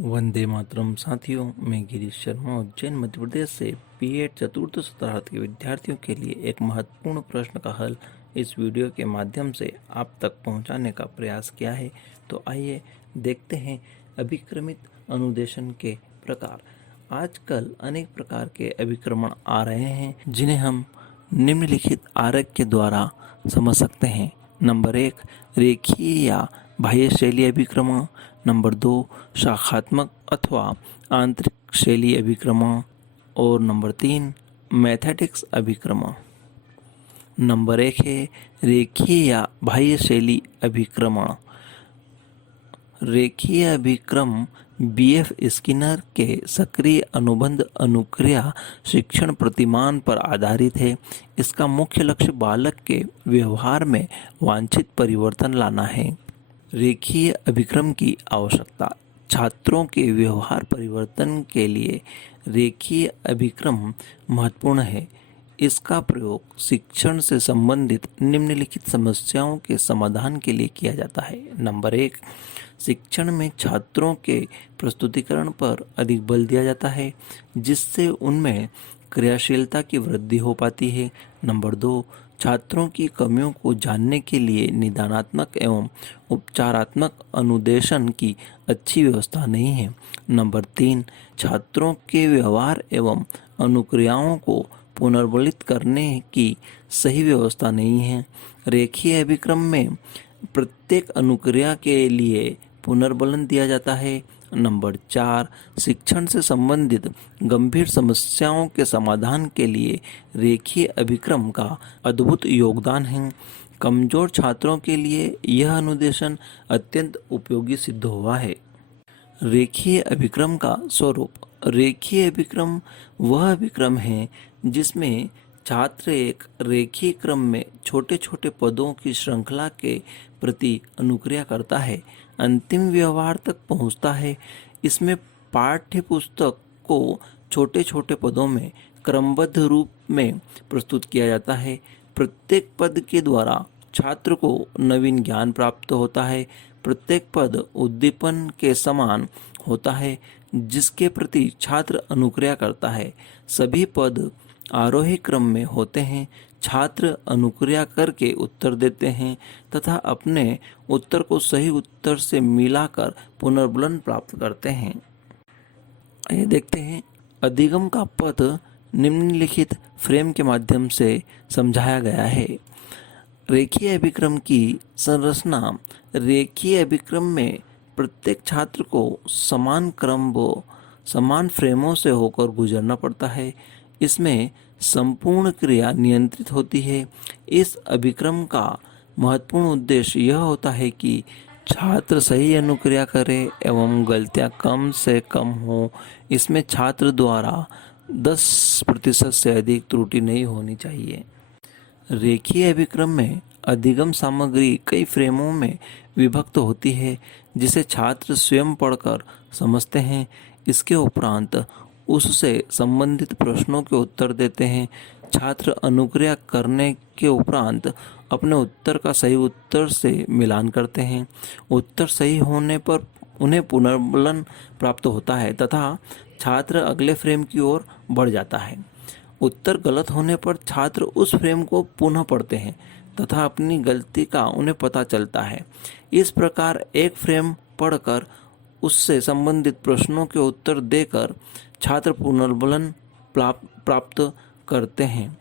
वंदे मातरम साथियों, मैं गिरीश शर्मा उज्जैन मध्य प्रदेश से बीएड चतुर्थ शताब्द के विद्यार्थियों के लिए एक महत्वपूर्ण प्रश्न का हल इस वीडियो के माध्यम से आप तक पहुंचाने का प्रयास किया है। तो आइए देखते हैं अभिक्रमित अनुदेशन के प्रकार। आजकल अनेक प्रकार के अभिक्रमण आ रहे हैं जिन्हें हम निम्नलिखित आरेख के द्वारा समझ सकते हैं। नंबर 1, रेखीय या बाह्य शैली अभिक्रमण। नंबर 2, शाखात्मक अथवा आंतरिक शैली अभिक्रमण। और नंबर 3, मैथेटिक्स अभिक्रमण। नंबर 1 है रेखीय या बाह्य शैली अभिक्रमण। रेखीय अभिक्रम बीएफ स्किनर के सक्रिय अनुबंध अनुक्रिया शिक्षण प्रतिमान पर आधारित है। इसका मुख्य लक्ष्य बालक के व्यवहार में वांछित परिवर्तन लाना है। रेखीय अभिक्रम की आवश्यकता। छात्रों के व्यवहार परिवर्तन के लिए रेखीय अभिक्रम महत्वपूर्ण है। इसका प्रयोग शिक्षण से संबंधित निम्नलिखित समस्याओं के समाधान के लिए किया जाता है। नंबर 1, शिक्षण में छात्रों के प्रस्तुतिकरण पर अधिक बल दिया जाता है, जिससे उनमें क्रियाशीलता की वृद्धि हो पाती है। नंबर 2, छात्रों की कमियों को जानने के लिए निदानात्मक एवं उपचारात्मक अनुदेशन की अच्छी व्यवस्था नहीं है। नंबर 3, छात्रों के व्यवहार एवं अनुक्रियाओं को पुनर्बलित करने की सही व्यवस्था नहीं है। रेखीय अभिक्रम में प्रत्येक अनुक्रिया के लिए पुनर्बलन दिया जाता है। नंबर 4, शिक्षण से संबंधित गंभीर समस्याओं के समाधान के लिए रेखीय अभिक्रम का अद्भुत योगदान है। कमजोर छात्रों के लिए यह अनुदेशन अत्यंत उपयोगी सिद्ध हुआ है। रेखीय अभिक्रम का स्वरूप। रेखीय अभिक्रम वह अभिक्रम है जिसमें छात्र एक रेखीय क्रम में छोटे छोटे पदों की श्रृंखला के प्रति अनुक्रिया करता है, अंतिम व्यवहार तक पहुंचता है। इसमें पाठ्य पुस्तक को छोटे छोटे पदों में क्रमबद्ध रूप में प्रस्तुत किया जाता है। प्रत्येक पद के द्वारा छात्र को नवीन ज्ञान प्राप्त होता है। प्रत्येक पद उद्दीपन के समान होता है, जिसके प्रति छात्र अनुक्रिया करता है। सभी पद आरोही क्रम में होते हैं। छात्र अनुक्रिया करके उत्तर देते हैं तथा अपने उत्तर को सही उत्तर से मिलाकर पुनर्बलन प्राप्त करते हैं। आइए देखते हैं अधिगम का पद निम्नलिखित फ्रेम के माध्यम से समझाया गया है। रेखीय अभिक्रम की संरचना। रेखीय अभिक्रम में प्रत्येक छात्र को समान क्रम व समान फ्रेमों से होकर गुजरना पड़ता है। इसमें संपूर्ण क्रिया नियंत्रित होती है। इस अभिक्रम का महत्वपूर्ण उद्देश्य यह होता है कि छात्र सही अनुक्रिया करे एवं गलतियां कम से कम हो। इसमें छात्र द्वारा 10% से अधिक त्रुटि नहीं होनी चाहिए। रेखीय अभिक्रम में अधिगम सामग्री कई फ्रेमों में विभक्त होती है, जिसे छात्र स्वयं पढ़कर समझते हैं। इसके उपरांत उससे संबंधित प्रश्नों के उत्तर देते हैं। छात्र अनुक्रिया करने के उपरांत अपने उत्तर का सही उत्तर से मिलान करते हैं। उत्तर सही होने पर उन्हें पुनर्बलन प्राप्त होता है तथा छात्र अगले फ्रेम की ओर बढ़ जाता है। उत्तर गलत होने पर छात्र उस फ्रेम को पुनः पढ़ते हैं तथा अपनी गलती का उन्हें पता चलता है। इस प्रकार एक फ्रेम पढ़कर उससे संबंधित प्रश्नों के उत्तर देकर छात्र पुनर्बलन प्राप्त करते हैं।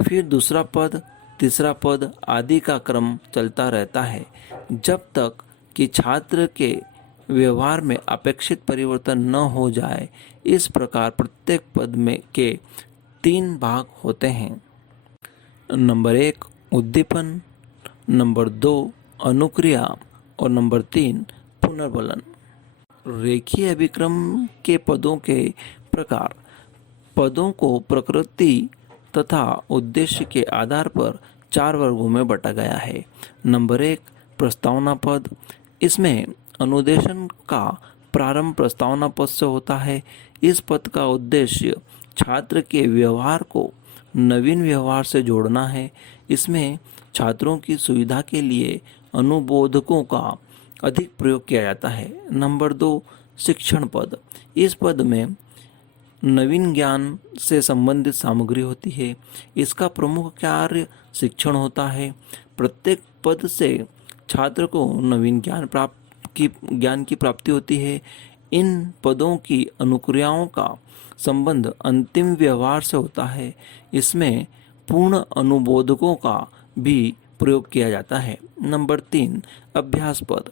फिर दूसरा पद, तीसरा पद आदि का क्रम चलता रहता है जब तक कि छात्र के व्यवहार में अपेक्षित परिवर्तन न हो जाए। इस प्रकार प्रत्येक पद में के 3 भाग होते हैं। नंबर 1 उद्दीपन, नंबर 2 अनुक्रिया और नंबर 3 पुनर्बलन। रेखीय अभिक्रम के पदों के प्रकार। पदों को प्रकृति तथा उद्देश्य के आधार पर 4 वर्गों में बांटा गया है। नंबर 1 प्रस्तावना पद। इसमें अनुदेशन का प्रारंभ प्रस्तावना पद से होता है। इस पद का उद्देश्य छात्र के व्यवहार को नवीन व्यवहार से जोड़ना है। इसमें छात्रों की सुविधा के लिए अनुबोधकों का अधिक प्रयोग किया जाता है। नंबर 2 शिक्षण पद। इस पद में नवीन ज्ञान से संबंधित सामग्री होती है। इसका प्रमुख कार्य शिक्षण होता है। प्रत्येक पद से छात्र को नवीन ज्ञान की प्राप्ति होती है। इन पदों की अनुक्रियाओं का संबंध अंतिम व्यवहार से होता है। इसमें पूर्ण अनुबोधकों का भी प्रयोग किया जाता है। नंबर 3, अभ्यास पद।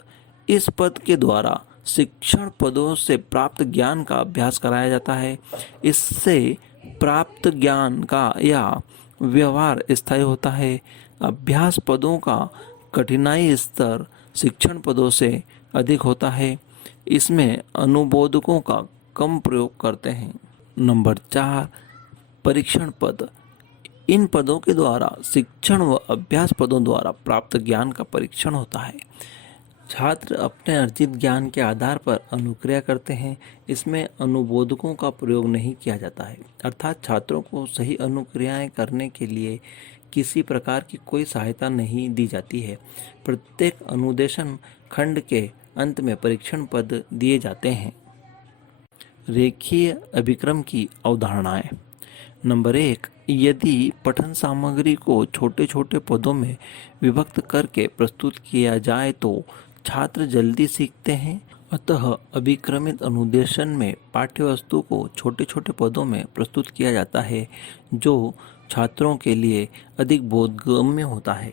इस पद के द्वारा शिक्षण पदों से प्राप्त ज्ञान का अभ्यास कराया जाता है। इससे प्राप्त ज्ञान का यह व्यवहार स्थायी होता है। अभ्यास पदों का कठिनाई स्तर शिक्षण पदों से अधिक होता है। इसमें अनुबोधकों का कम प्रयोग करते हैं। नंबर 4, परीक्षण पद। इन पदों के द्वारा शिक्षण व अभ्यास पदों द्वारा प्राप्त ज्ञान का परीक्षण होता है। छात्र अपने अर्जित ज्ञान के आधार पर अनुक्रिया करते हैं। इसमें अनुबोधकों का प्रयोग नहीं किया जाता है, अर्थात छात्रों को सही अनुक्रियाएं करने के लिए किसी प्रकार की कोई सहायता नहीं दी जाती है। प्रत्येक अनुदेशन खंड के अंत में परीक्षण पद दिए जाते हैं। रेखीय अभिक्रम की अवधारणाएं। नंबर 1, यदि पठन सामग्री को छोटे छोटे पदों में विभक्त करके प्रस्तुत किया जाए तो छात्र जल्दी सीखते हैं। अतः अभिक्रमित अनुदेशन में पाठ्य वस्तु को छोटे छोटे पदों में प्रस्तुत किया जाता है, जो छात्रों के लिए अधिक बोधगम्य होता है।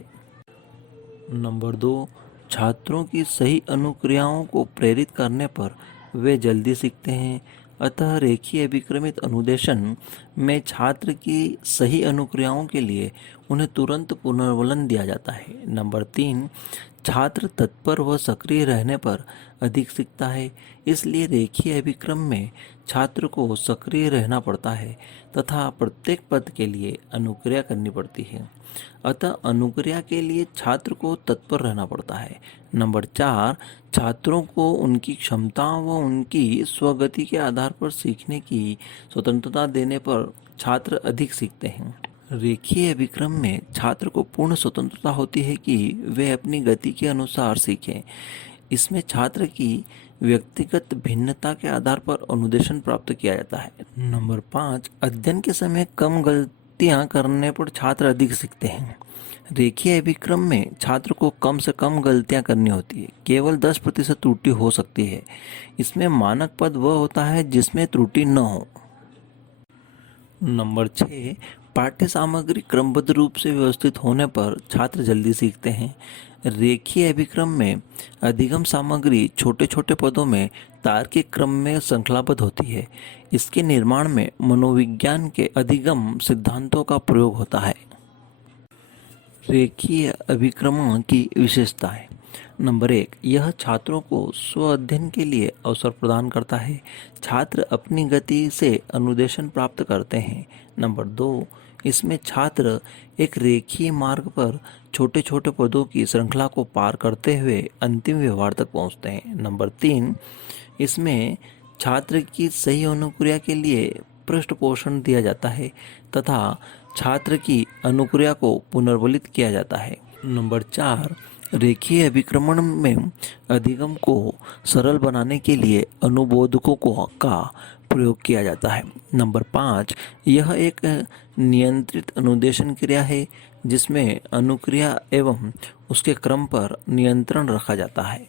नंबर 2, छात्रों की सही अनुक्रियाओं को प्रेरित करने पर वे जल्दी सीखते हैं। अतः रेखीय अभिक्रमित अनुदेशन में छात्र की सही अनुक्रियाओं के लिए उन्हें तुरंत पुनर्वलन दिया जाता है। नंबर 3, छात्र तत्पर व सक्रिय रहने पर अधिक सीखता है। इसलिए रेखीय अभिक्रम में छात्र को सक्रिय रहना पड़ता है तथा प्रत्येक पद के लिए अनुक्रिया करनी पड़ती है। अतः अनुक्रिया के लिए छात्र को तत्पर रहना पड़ता है। नंबर 4, छात्रों को उनकी क्षमताओं व उनकी स्वगति के आधार पर सीखने की स्वतंत्रता देने पर छात्र अधिक सीखते हैं। रेखीय अभिक्रम में छात्र को पूर्ण स्वतंत्रता होती है कि वे अपनी गति के अनुसार सीखें। इसमें छात्र की व्यक्तिगत भिन्नता के आधार पर अनुदेशन प्राप्त किया जाता है। नंबर 5, अध्ययन के समय कम गलतियां करने पर छात्र अधिक सीखते हैं। रेखीय अभिक्रम में छात्र को कम से कम गलतियां करनी होती है। केवल 10% त्रुटि हो सकती है। इसमें मानक पद वह होता है जिसमें त्रुटि न हो। नंबर 6, पाठ्य सामग्री क्रमबद्ध रूप से व्यवस्थित होने पर छात्र जल्दी सीखते हैं। रेखीय अभिक्रम में अधिगम सामग्री छोटे छोटे पदों में तार्किक क्रम में श्रृंखलाबद्ध होती है। इसके निर्माण में मनोविज्ञान के अधिगम सिद्धांतों का प्रयोग होता है। रेखीय अभिक्रमण की विशेषताएं। नंबर 1, यह छात्रों को स्व अध्ययन के लिए अवसर प्रदान करता है। छात्र अपनी गति से अनुदेशन प्राप्त करते हैं। नंबर 2, इसमें छात्र एक रेखीय मार्ग पर छोटे छोटे पदों की श्रृंखला को पार करते हुए अंतिम व्यवहार तक पहुंचते हैं। नंबर 3, इसमें छात्र की सही अनुक्रिया के लिए पृष्ठपोषण दिया जाता है तथा छात्र की अनुक्रिया को पुनर्वलित किया जाता है। नंबर 4, रेखीय अभिक्रमण में अधिगम को सरल बनाने के लिए अनुबोधकों का प्रयोग किया जाता है। नंबर 5, यह एक नियंत्रित अनुदेशन क्रिया है जिसमें अनुक्रिया एवं उसके क्रम पर नियंत्रण रखा जाता है।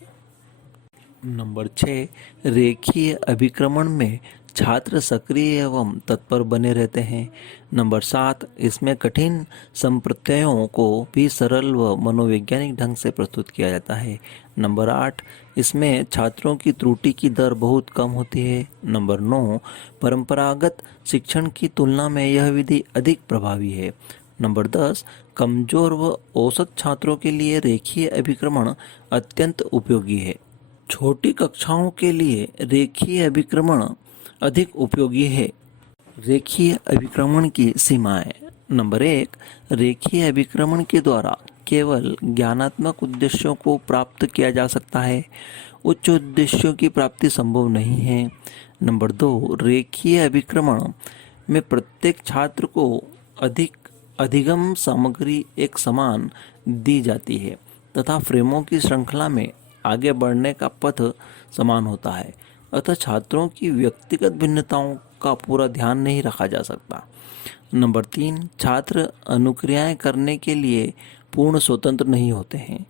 नंबर 6, रेखीय अभिक्रमण में छात्र सक्रिय एवं तत्पर बने रहते हैं। नंबर 7, इसमें कठिन संप्रत्ययों को भी सरल व मनोवैज्ञानिक ढंग से प्रस्तुत किया जाता है। नंबर 8, इसमें छात्रों की त्रुटि की दर बहुत कम होती है। नंबर 9, परंपरागत शिक्षण की तुलना में यह विधि अधिक प्रभावी है। नंबर 10, कमजोर व औसत छात्रों के लिए रेखीय अभिक्रमण अत्यंत उपयोगी है। छोटी कक्षाओं के लिए रेखीय अभिक्रमण अधिक उपयोगी है। रेखीय अभिक्रमण की सीमाएं। नंबर 1, रेखीय अभिक्रमण के द्वारा केवल ज्ञानात्मक उद्देश्यों को प्राप्त किया जा सकता है। उच्च उद्देश्यों की प्राप्ति संभव नहीं है। नंबर 2, रेखीय अभिक्रमण में प्रत्येक छात्र को अधिगम सामग्री एक समान दी जाती है तथा फ्रेमों की श्रृंखला में आगे बढ़ने का पथ समान होता है। अतः छात्रों की व्यक्तिगत भिन्नताओं का पूरा ध्यान नहीं रखा जा सकता। नंबर 3, छात्र अनुक्रियाएं करने के लिए पूर्ण स्वतंत्र नहीं होते हैं,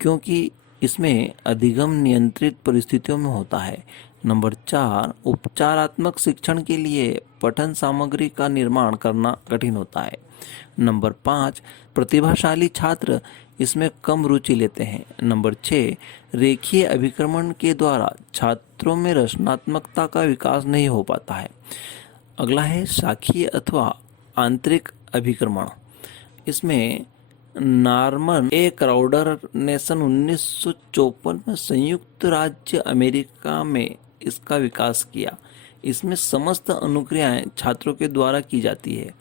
क्योंकि इसमें अधिगम नियंत्रित परिस्थितियों में होता है। नंबर 4, उपचारात्मक शिक्षण के लिए पठन सामग्री का निर्माण करना कठिन होता है। नंबर 5, प्रतिभाशाली छात्र इसमें कम रुचि लेते हैं। नंबर 6, रेखीय अभिक्रमण के द्वारा छात्रों में रचनात्मकता का विकास नहीं हो पाता है। अगला है शाखीय अथवा आंतरिक अभिक्रमण। इसमें नॉर्मन ए क्राउडर ने सन 1954 में संयुक्त राज्य अमेरिका में इसका विकास किया। इसमें समस्त अनुक्रियाएं छात्रों के द्वारा की जाती है,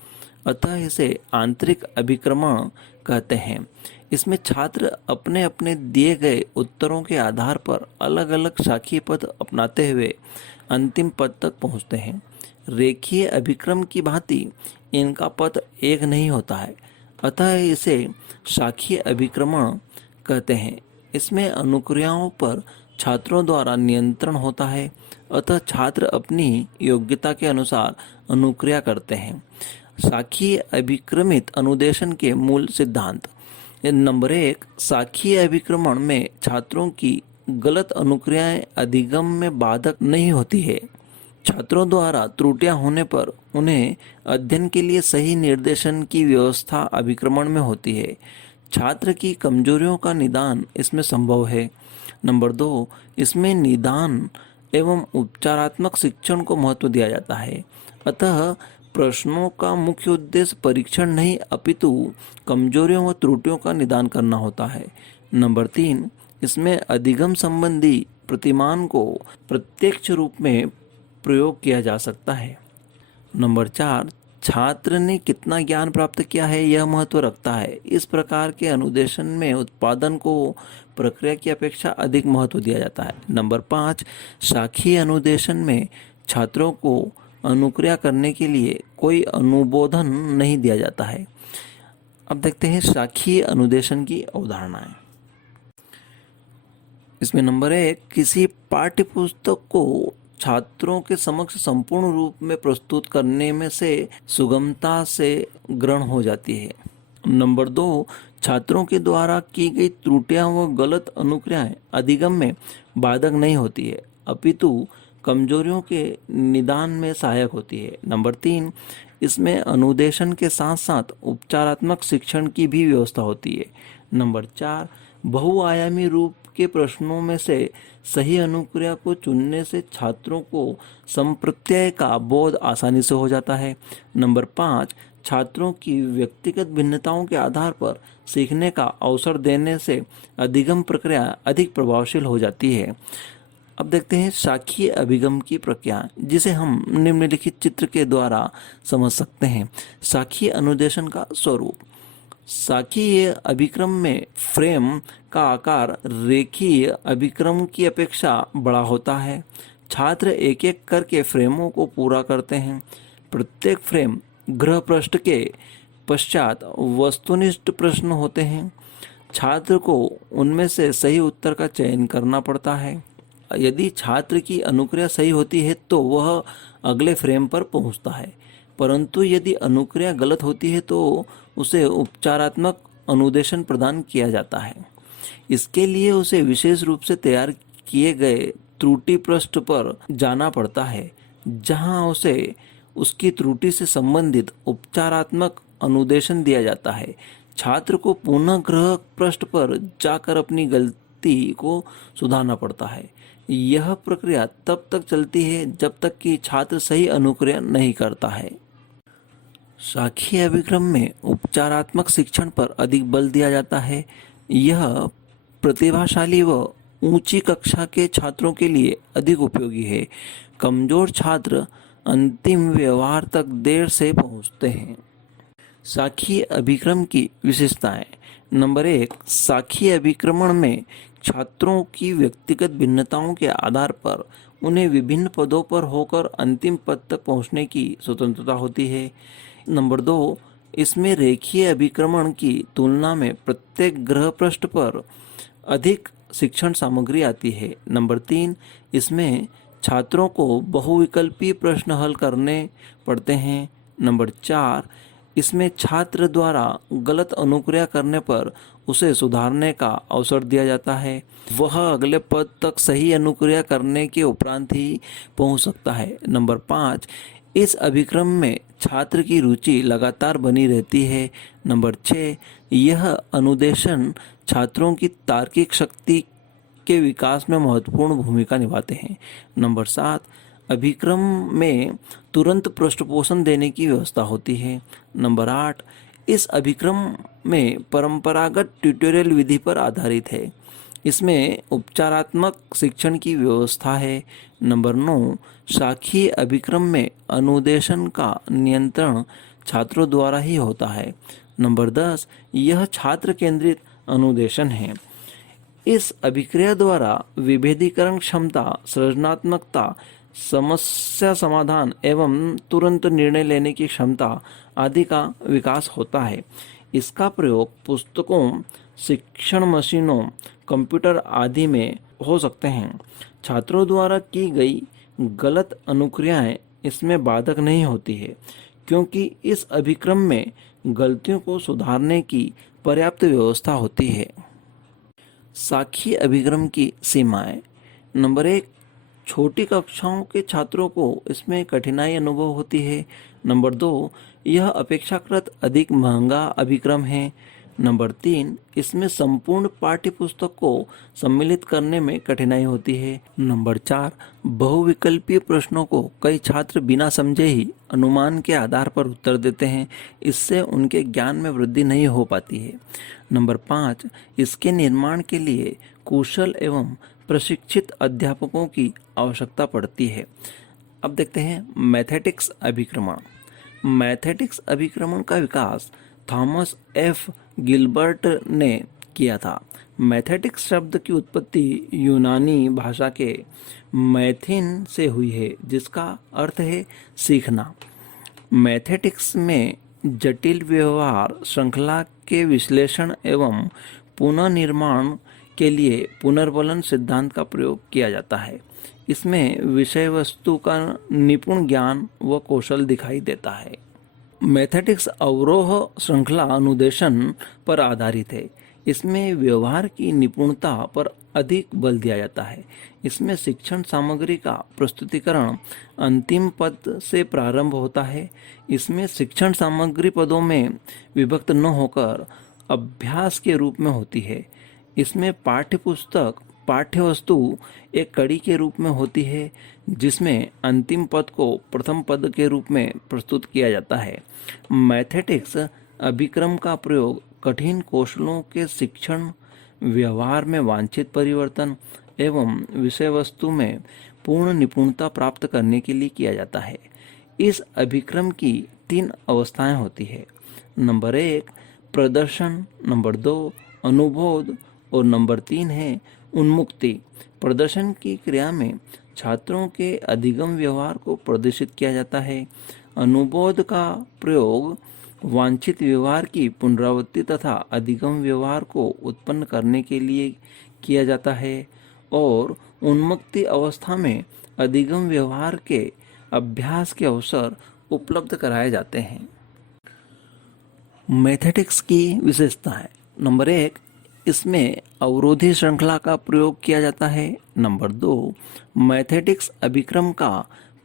अतः इसे आंतरिक अभिक्रमण कहते हैं। इसमें छात्र अपने अपने दिए गए उत्तरों के आधार पर अलग अलग शाखीय पथ अपनाते हुए अंतिम पद तक पहुंचते हैं। रेखीय अभिक्रम की भांति इनका पथ एक नहीं होता है, अतः इसे शाखीय अभिक्रमण कहते हैं। इसमें अनुक्रियाओं पर छात्रों द्वारा नियंत्रण होता है, अतः छात्र अपनी योग्यता के अनुसार अनुक्रिया करते हैं। शाखीय अभिक्रमित अनुदेशन के मूल सिद्धांत। नंबर 1, शाखीय अभिक्रमण में छात्रों की गलत अनुक्रियाएं अधिगम में बाधक नहीं होती है। छात्रों द्वारा त्रुटियां होने पर उन्हें अध्ययन के लिए सही निर्देशन की व्यवस्था अभिक्रमण में होती है। छात्र की कमजोरियों का निदान इसमें संभव है। नंबर 2, इसमें निदान एवं उपचारात्मक शिक्षण को महत्व दिया जाता है, अतः प्रश्नों का मुख्य उद्देश्य परीक्षण नहीं अपितु कमजोरियों व त्रुटियों का निदान करना होता है। नंबर 3, इसमें अधिगम संबंधी प्रतिमान को प्रत्यक्ष रूप में प्रयोग किया जा सकता है। नंबर 4, छात्र ने कितना ज्ञान प्राप्त किया है यह महत्व रखता है। इस प्रकार के अनुदेशन में उत्पादन को प्रक्रिया की अपेक्षा अधिक महत्व दिया जाता है। नंबर 5, शाखीय अनुदेशन में छात्रों को अनुक्रिया करने के लिए कोई अनुबोधन नहीं दिया जाता है। अब देखते हैं शाखीय अनुदेशन की अवधारणाएं। इसमें नंबर 1, किसी पाठ्य पुस्तक को छात्रों के समक्ष संपूर्ण रूप में प्रस्तुत करने में से सुगमता से ग्रहण हो जाती है। नंबर 2, छात्रों के द्वारा की गई त्रुटियां व गलत अनुक्रियाएं अधिगम में बाधक नहीं होती है, अपितु कमजोरियों के निदान में सहायक होती है। नंबर 3, इसमें अनुदेशन के साथ साथ उपचारात्मक शिक्षण की भी व्यवस्था होती है। नंबर 4, बहुआयामी रूप के प्रश्नों में से सही अनुक्रिया को चुनने से छात्रों को संप्रत्यय का बोध आसानी से हो जाता है। नंबर 5, छात्रों की व्यक्तिगत भिन्नताओं के आधार पर सीखने का अवसर देने से अधिगम प्रक्रिया अधिक प्रभावशील हो जाती है। अब देखते हैं शाखीय अभिगम की प्रक्रिया, जिसे हम निम्नलिखित चित्र के द्वारा समझ सकते हैं। शाखीय अनुदेशन का स्वरूप। शाखीय अभिक्रम में फ्रेम का आकार रेखीय अभिक्रम की अपेक्षा बड़ा होता है। छात्र एक एक करके फ्रेमों को पूरा करते हैं। प्रत्येक फ्रेम गृह पृष्ठ के पश्चात वस्तुनिष्ठ प्रश्न होते हैं। छात्र को उनमें से सही उत्तर का चयन करना पड़ता है। यदि छात्र की अनुक्रिया सही होती है तो वह अगले फ्रेम पर पहुंचता है, परंतु यदि अनुक्रिया गलत होती है तो उसे उपचारात्मक अनुदेशन प्रदान किया जाता है। इसके लिए उसे विशेष रूप से तैयार किए गए त्रुटि पृष्ठ पर जाना पड़ता है, जहां उसे उसकी त्रुटि से संबंधित उपचारात्मक अनुदेशन दिया जाता है। छात्र को पुनः गृह पृष्ठ पर जाकर अपनी गलती को सुधारना पड़ता है। यह प्रक्रिया तब तक चलती है जब तक कि छात्र सही अनुक्रिया नहीं करता है। शाखीय अभिक्रम में उपचारात्मक शिक्षण पर अधिक बल दिया जाता है। यह प्रतिभाशाली व ऊंची कक्षा के छात्रों के लिए अधिक उपयोगी है। कमजोर छात्र अंतिम व्यवहार तक देर से पहुंचते हैं। शाखीय अभिक्रम की विशेषताएं। नंबर 1, शाखीय अभिक्रमण में छात्रों की व्यक्तिगत भिन्नताओं के आधार पर उन्हें विभिन्न पदों पर होकर अंतिम पद तक पहुंचने की स्वतंत्रता होती है। नंबर 2, इसमें रेखीय अभिक्रमण की तुलना में प्रत्येक गृह पृष्ठ पर अधिक शिक्षण सामग्री आती है। नंबर 3, इसमें छात्रों को बहुविकल्पीय प्रश्न हल करने पड़ते हैं। नंबर 4, इसमें छात्र द्वारा गलत अनुक्रिया करने पर उसे सुधारने का अवसर दिया जाता है। वह अगले पद तक सही अनुक्रिया करने के उपरांत ही पहुंच सकता है। नंबर 5, इस अभिक्रम में छात्र की रुचि लगातार बनी रहती है। नंबर 6, यह अनुदेशन छात्रों की तार्किक शक्ति के विकास में महत्वपूर्ण भूमिका निभाते हैं। नंबर 7, अभिक्रम में तुरंत पृष्ठपोषण देने की व्यवस्था होती है। नंबर 8, इस अभिक्रम में परंपरागत ट्यूटोरियल विधि पर आधारित है। इसमें उपचारात्मक शिक्षण की व्यवस्था है। नंबर 9, शाखीय अभिक्रम में अनुदेशन का नियंत्रण छात्रों द्वारा ही होता है। नंबर 10, यह छात्र केंद्रित अनुदेशन है। इस अभिक्रिया द्वारा विभेदीकरण क्षमता, सृजनात्मकता, समस्या समाधान एवं तुरंत निर्णय लेने की क्षमता आदि का विकास होता है। इसका प्रयोग पुस्तकों, शिक्षण मशीनों, कंप्यूटर आदि में हो सकते हैं। छात्रों द्वारा की गई गलत अनुक्रियाएं इसमें बाधक नहीं होती है, क्योंकि इस अभिक्रम में गलतियों को सुधारने की पर्याप्त व्यवस्था होती है। शाखीय अभिक्रम की सीमाएं। नंबर 1, छोटी कक्षाओं के छात्रों को इसमें कठिनाई अनुभव होती है। नंबर 2, यह अपेक्षाकृत अधिक महंगा अभिक्रम है। नंबर 3, इसमें संपूर्ण पाठ्य पुस्तक को सम्मिलित करने में कठिनाई होती है। नंबर 4, बहुविकल्पीय प्रश्नों को कई छात्र बिना समझे ही अनुमान के आधार पर उत्तर देते हैं। इससे उनके ज्ञान में वृद्धि नहीं हो पाती है। नंबर 5, इसके निर्माण के लिए कुशल एवं प्रशिक्षित अध्यापकों की आवश्यकता पड़ती है। अब देखते हैं मैथेटिक्स अभिक्रमण। मैथेटिक्स अभिक्रमण का विकास थॉमस एफ गिलबर्ट ने किया था। मैथेटिक्स शब्द की उत्पत्ति यूनानी भाषा के मैथिन से हुई है, जिसका अर्थ है सीखना। मैथेटिक्स में जटिल व्यवहार श्रृंखला के विश्लेषण एवं पुनर्निर्माण के लिए पुनर्बलन सिद्धांत का प्रयोग किया जाता है। इसमें विषय वस्तु का निपुण ज्ञान व कौशल दिखाई देता है। मैथेटिक्स अवरोह श्रृंखला अनुदेशन पर आधारित है। इसमें व्यवहार की निपुणता पर अधिक बल दिया जाता है। इसमें शिक्षण सामग्री का प्रस्तुतिकरण अंतिम पद से प्रारंभ होता है। इसमें शिक्षण सामग्री पदों में विभक्त न होकर अभ्यास के रूप में होती है। इसमें पाठ्यपुस्तक पाठ्यवस्तु एक कड़ी के रूप में होती है, जिसमें अंतिम पद को प्रथम पद के रूप में प्रस्तुत किया जाता है। मैथेटिक्स अभिक्रम का प्रयोग कठिन कौशलों के शिक्षण, व्यवहार में वांछित परिवर्तन एवं विषय वस्तु में पूर्ण निपुणता प्राप्त करने के लिए किया जाता है। इस अभिक्रम की 3 अवस्थाएं होती है। नंबर 1 प्रदर्शन, नंबर 2 अनुभोध और नंबर 3 है उन्मुक्ति। प्रदर्शन की क्रिया में छात्रों के अधिगम व्यवहार को प्रदर्शित किया जाता है। अनुबोध का प्रयोग वांछित व्यवहार की पुनरावृत्ति तथा अधिगम व्यवहार को उत्पन्न करने के लिए किया जाता है और उन्मुक्ति अवस्था में अधिगम व्यवहार के अभ्यास के अवसर उपलब्ध कराए जाते हैं। मैथेटिक्स की विशेषताएं। नंबर 1 इसमें अवरोधी श्रृंखला का प्रयोग किया जाता है। नंबर 2 मैथेटिक्स अभिक्रम का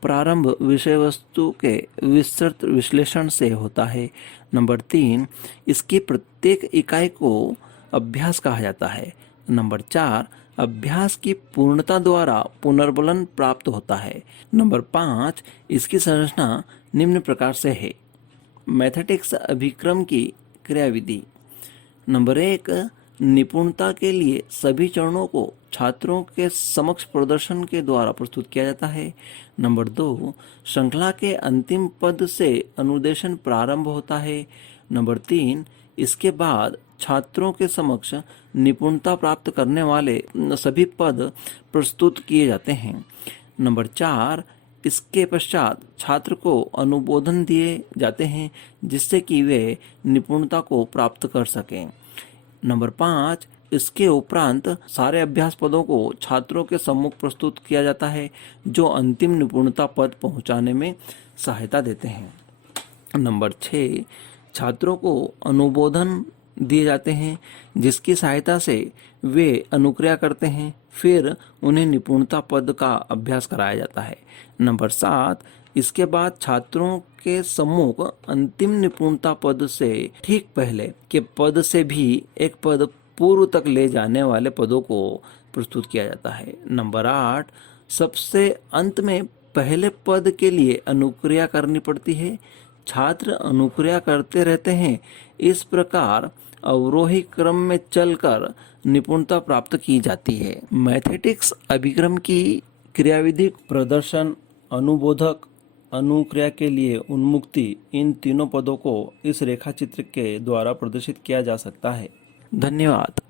प्रारंभ विषय वस्तु के विस्तृत विश्लेषण से होता है। नंबर 3 इसकी प्रत्येक इकाई को अभ्यास कहा जाता है। नंबर 4 अभ्यास की पूर्णता द्वारा पुनर्बलन प्राप्त होता है। नंबर 5 इसकी संरचना निम्न प्रकार से है। मैथेटिक्स अभिक्रम की क्रियाविधि। नंबर 1 निपुणता के लिए सभी चरणों को छात्रों के समक्ष प्रदर्शन के द्वारा प्रस्तुत किया जाता है। नंबर 2 श्रृंखला के अंतिम पद से अनुदेशन प्रारंभ होता है। नंबर 3 इसके बाद छात्रों के समक्ष निपुणता प्राप्त करने वाले सभी पद प्रस्तुत किए जाते हैं। नंबर 4 इसके पश्चात छात्र को अनुबोधन दिए जाते हैं, जिससे कि वे निपुणता को प्राप्त कर सकें। नंबर 5 इसके उपरांत सारे अभ्यास पदों को छात्रों के सम्मुख प्रस्तुत किया जाता है, जो अंतिम निपुणता पद पहुंचाने में सहायता देते हैं। नंबर 6, छात्रों को अनुबोधन दिए जाते हैं, जिसकी सहायता से वे अनुक्रिया करते हैं, फिर उन्हें निपुणता पद का अभ्यास कराया जाता है। नंबर 7, इसके बाद छात्रों के सम्मुख अंतिम निपुणता पद से ठीक पहले के पद से भी एक पद पूर्व तक ले जाने वाले पदों को प्रस्तुत किया जाता है। नंबर 8, सबसे अंत में पहले पद के लिए अनुक्रिया करनी पड़ती है। छात्र अनुक्रिया करते रहते हैं। इस प्रकार अवरोही क्रम में चलकर निपुणता प्राप्त की जाती है। मैथेटिक्स अभिक्रम की क्रियाविधि प्रदर्शन, अनुबोधक, अनुक्रिया के लिए उन्मुक्ति, इन तीनों पदों को इस रेखा चित्र के द्वारा प्रदर्शित किया जा सकता है। धन्यवाद।